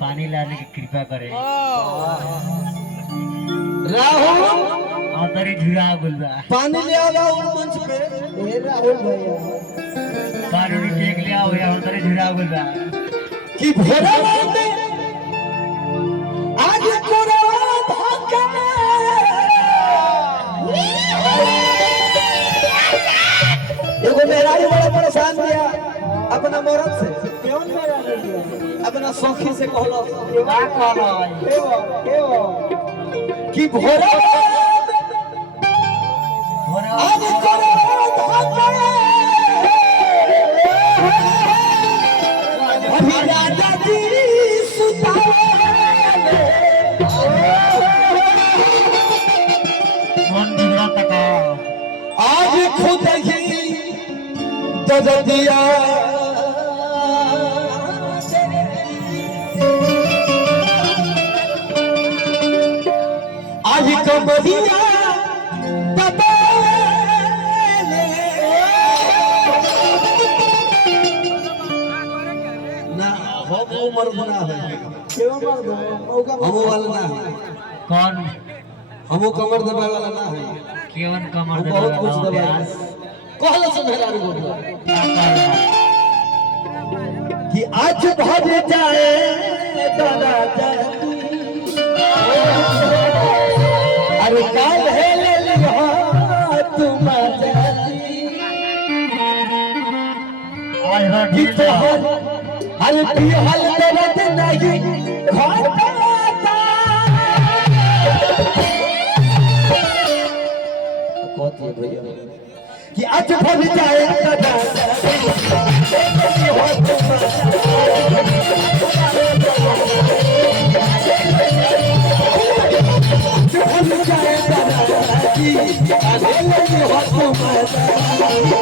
पानी लाने की कृपा करे। राहुल अंतरी झुरा गुलबा पानी ले आओ राहुल मंच पे। ए राहुल भैया पानी टेक ले आओ या अंतरी झुरा गुलबा कि भोरा में आज कोरा धक्का एगो मेरा ही बड़ा परेशान दिया अपना मौरत से। कौन मेरा दिया? अपना सौखी से कहलो का कहलो कि भोरा आज कोरा धक्का अभी राजा जी सुतावे मन झुरा तक आज खुद ही ददिया आज कमरिया ना हम उम्र बना है हम वाला ना है कौन हम कमर दबाए वाला ना है केवन कमर हम दे बहुत कुछ दबाए कहला से मेरा बोल कि आज भर जाए दादा जाती अरे काल है ले लिया तुम जाती आज हो कि ठीक तो है हर पिहल दर्द नहीं घाटा कहती है भैया कि आज भर जाए दादा जाती हो तुम जाए दादा जी आगे लगी हो तुम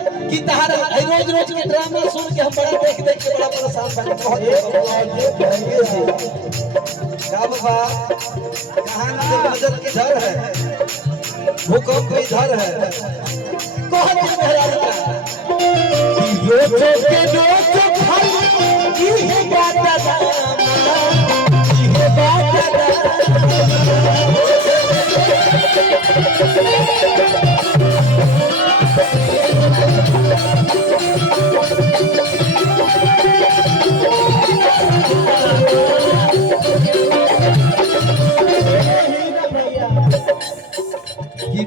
रोज रोज के ड्रामा सुन के हम बड़ा देख देख के बड़ा परेशान बने क्या बाबा कहां से नजर किधर है भूकंप इधर है कौन मेहरारू का रोज के रोज खाई ये बात ये बात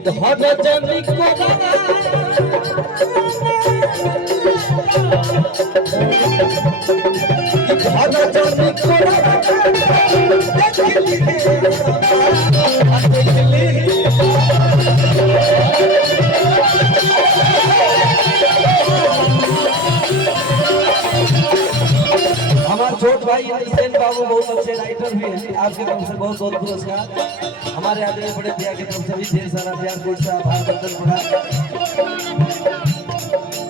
धन जनी को धन जनी को हमारे छोट भाई हुसैन बाबू बहुत अच्छे राइटर भी हैं आपके तरफ से बहुत बहुत पुरस्कार हमारे आदमी बड़े भैया की तरफ से भी ढेर सारा प्यार गुस्सा आभार बंदन पड़ा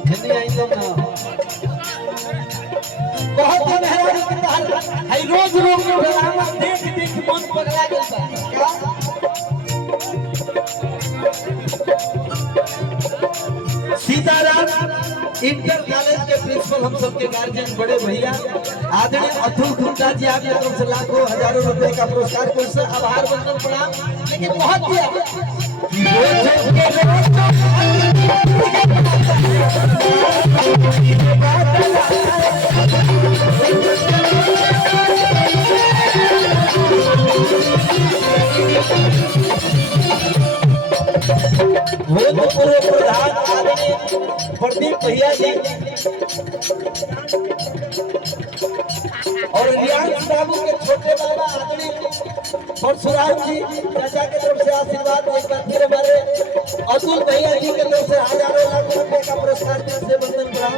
जल्दी आई तुम ना बहुत ही मेहरबानी के तहत है रोज रोज के ड्रामा देख देख मन पगला गइल बा सीताराम इंटर कॉलेज के प्रिंसिपल हम सबके गार्जियन बड़े भैया आदरणीय अतुल गुप्ता जी आपकी तरफ से लाखों हजारों रुपए का पुरस्कार को इससे आभार बंदन प्रणाम लेकिन बहुत दिया भूतपूर्व प्रधान आदरणीय प्रदीप भैया जी और रियांश बाबू के छोटे बाबा आदरणीय परशुराम जी चाचा के तरफ से आशीर्वाद एक बार फिर हमारे अतुल भैया जी के तरफ से हजारों लाख रुपए का पुरस्कार से बंधन प्रणाम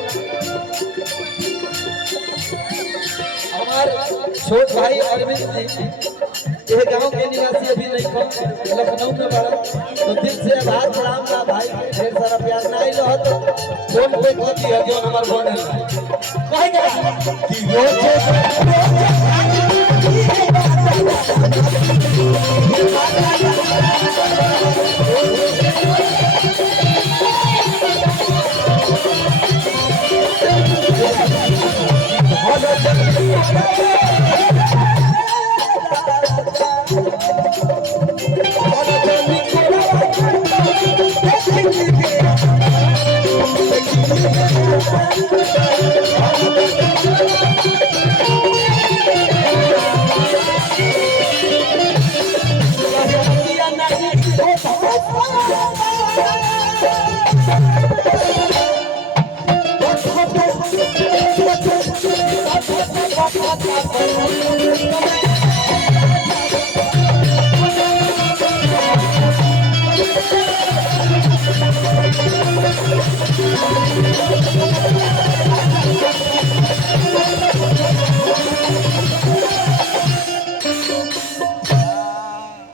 हमारे छोट भाई अरविंद जी यह गांव के निवासी अभी नहीं खो लखनऊ में बड़ा तो दिल से आभार प्रणाम का भाई ढेर सारा प्यार नहीं रहा तो फोन पे कहती है जो हमार बने कहेगा कि Come on.